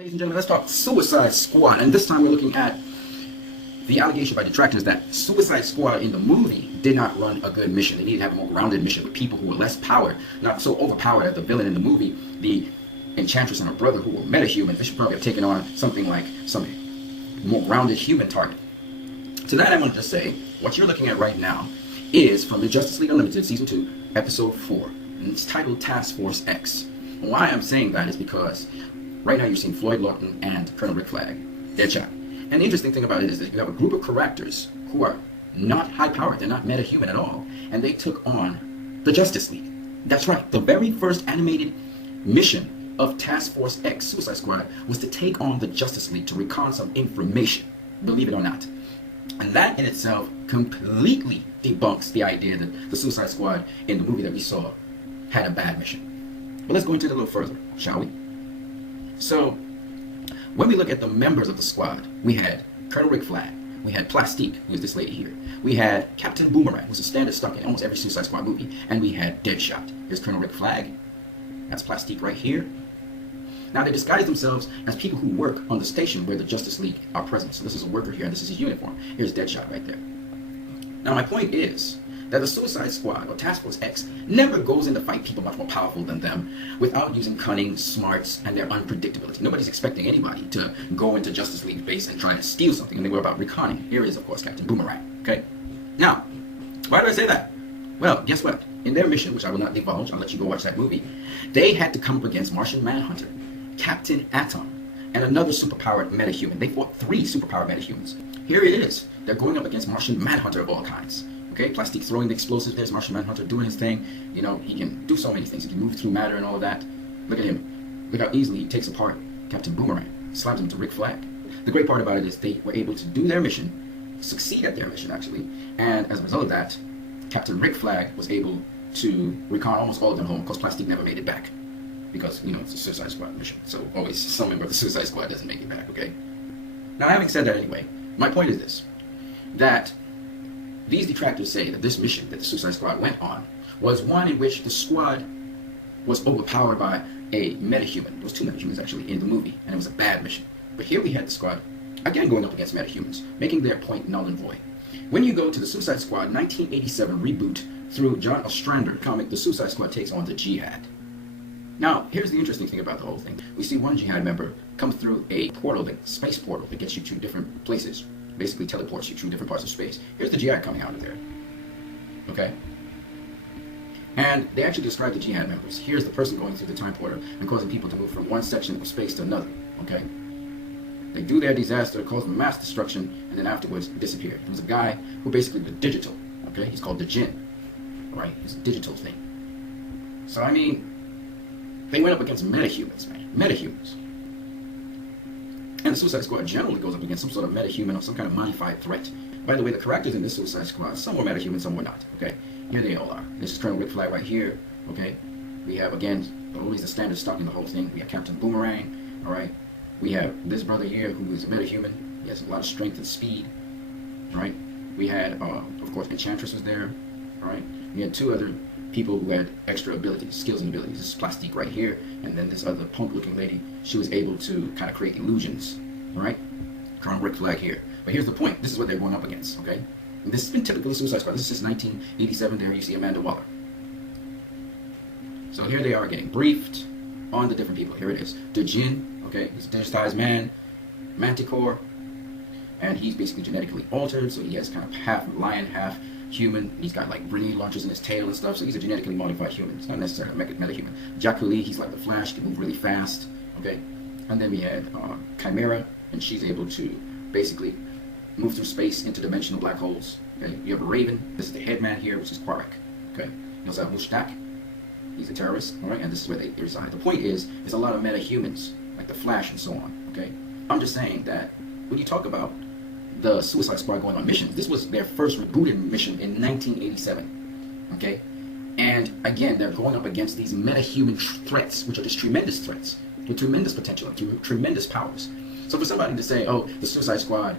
Ladies and gentlemen, let's talk Suicide Squad. And this time we're looking at the allegation by detractors that Suicide Squad in the movie did not run a good mission. They needed to have a more grounded mission with people who were less powered, not so overpowered as the villain in the movie, the Enchantress and her brother who were metahumans. They should probably have taken on something like some more grounded human target. To that I want to just say, what you're looking at right now is from the Justice League Unlimited Season 2, Episode 4. And it's titled Task Force X. Why I'm saying that is because right now you're seeing Floyd Lawton and Colonel Rick Flag, Deadshot. And the interesting thing about it is that you have a group of characters who are not high-powered, they're not metahuman at all, and they took on the Justice League. That's right, the very first animated mission of Task Force X, Suicide Squad, was to take on the Justice League to recon some information, believe it or not. And that in itself completely debunks the idea that the Suicide Squad in the movie that we saw had a bad mission. But let's go into it a little further, shall we? So, when we look at the members of the squad, we had Colonel Rick Flag, we had Plastique, who's this lady here, we had Captain Boomerang, who's a standard stuck in almost every Suicide Squad movie, and we had Deadshot. Here's Colonel Rick Flag, that's Plastique right here. Now they disguise themselves as people who work on the station where the Justice League are present. So this is a worker here, and this is his uniform. Here's Deadshot right there. Now my point is that the Suicide Squad, or Task Force X, never goes in to fight people much more powerful than them without using cunning, smarts, and their unpredictability. Nobody's expecting anybody to go into Justice League base and try to steal something, and they were about reconning. Here is, of course, Captain Boomerang, okay? Now, why do I say that? Well, guess what? In their mission, which I will not divulge, I'll let you go watch that movie, they had to come up against Martian Manhunter, Captain Atom, and another superpowered metahuman. They fought 3 superpowered metahumans. Here it is. They're going up against Martian Manhunter of all kinds. Okay, Plastique throwing the explosives, there's Martian Manhunter doing his thing. You know, he can do so many things. He can move through matter and all of that. Look at him. Look how easily he takes apart Captain Boomerang, slams him to Rick Flag. The great part about it is they were able to do their mission, succeed at their mission actually, and as a result of that, Captain Rick Flag was able to recon almost all of them home because Plastique never made it back. Because, you know, it's a Suicide Squad mission, so always some member of the Suicide Squad doesn't make it back, okay? Now, having said that anyway, my point is this, that these detractors say that this mission that the Suicide Squad went on was one in which the squad was overpowered by a metahuman. There was 2 metahumans actually in the movie, and it was a bad mission. But here we had the squad, again going up against metahumans, making their point null and void. When you go to the Suicide Squad 1987 reboot through John Ostrander comic, the Suicide Squad takes on the Jihad. Now, here's the interesting thing about the whole thing. We see one Jihad member come through a portal, a space portal, that gets you to different places. Basically teleports you through different parts of space. Here's the Jihad coming out of there. Okay? And they actually describe the Jihad members. Here's the person going through the time portal and causing people to move from one section of space to another. Okay? They do their disaster, cause mass destruction, and then afterwards disappear. There was a guy who basically was digital. Okay? He's called the Djinn. Alright? It's a digital thing. So, I mean, they went up against metahumans, man. Metahumans. And the Suicide Squad generally goes up against some sort of metahuman or some kind of modified threat. By the way, the characters in this Suicide Squad, some were metahuman, some were not, okay? Here they all are. This is Colonel Rick Flag right here, okay? We have, again, always the standard stock in the whole thing. We have Captain Boomerang, all right? We have this brother here who is a metahuman. He has a lot of strength and speed, right? We had, of course, Enchantress was there, all right? We had 2 other people who had extra abilities, skills and abilities. This is Plastique right here, and then this other punk-looking lady, she was able to kind of create illusions, all right? Colonel Rick Flag here. But here's the point. This is what they're going up against, okay? And this has been typically Suicide Squad. This is since 1987. There you see Amanda Waller. So here they are getting briefed on the different people. Here it is. The Djinn, okay? He's a digitized man, Manticore, and he's basically genetically altered, so he has kind of half lion, half human. He's got like grenade launchers in his tail and stuff, so he's a genetically modified human. It's not necessarily a metahuman. Jacqueline, he's like the Flash, can move really fast, okay? And then we had Chimera, and she's able to basically move through space, interdimensional black holes. Okay? You have a Raven. This is the headman here, which is Quark. Okay? You also have Mushtak. He's a terrorist, all right? And this is where they reside. The point is, there's a lot of metahumans, like the Flash and so on, okay? I'm just saying that when you talk about the Suicide Squad going on missions, this was their first rebooted mission in 1987, okay? And again, they're going up against these metahuman threats, which are just tremendous threats, with tremendous potential, and tremendous powers. So for somebody to say, oh, the Suicide Squad,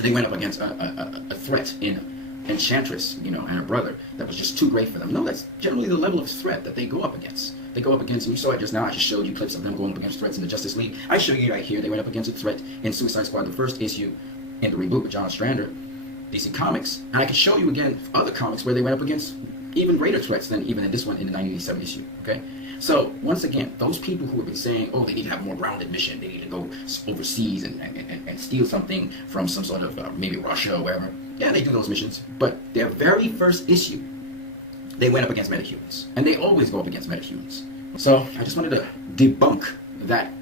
they went up against a threat in Enchantress, you know, and her brother, that was just too great for them. No, that's generally the level of threat that they go up against. They go up against, and you saw it just now, I just showed you clips of them going up against threats in the Justice League. I show you right here, they went up against a threat in Suicide Squad, the first issue in the reboot with John Strander, DC Comics. And I can show you again other comics where they went up against even greater threats than even in this one in the 1987 issue, okay? So, once again, those people who have been saying, oh, they need to have a more grounded mission, they need to go overseas and steal something from some sort of, maybe Russia or wherever, yeah, they do those missions. But their very first issue, they went up against metahumans. And they always go up against metahumans. So, I just wanted to debunk that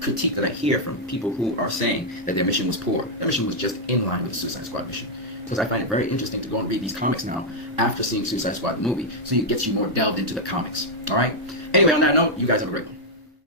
critique that I hear from people who are saying that their mission was poor. Their mission was just in line with the Suicide Squad mission. Because I find it very interesting to go and read these comics now after seeing Suicide Squad the movie, so it gets you more delved into the comics. Alright? Anyway, on that note, you guys have a great one.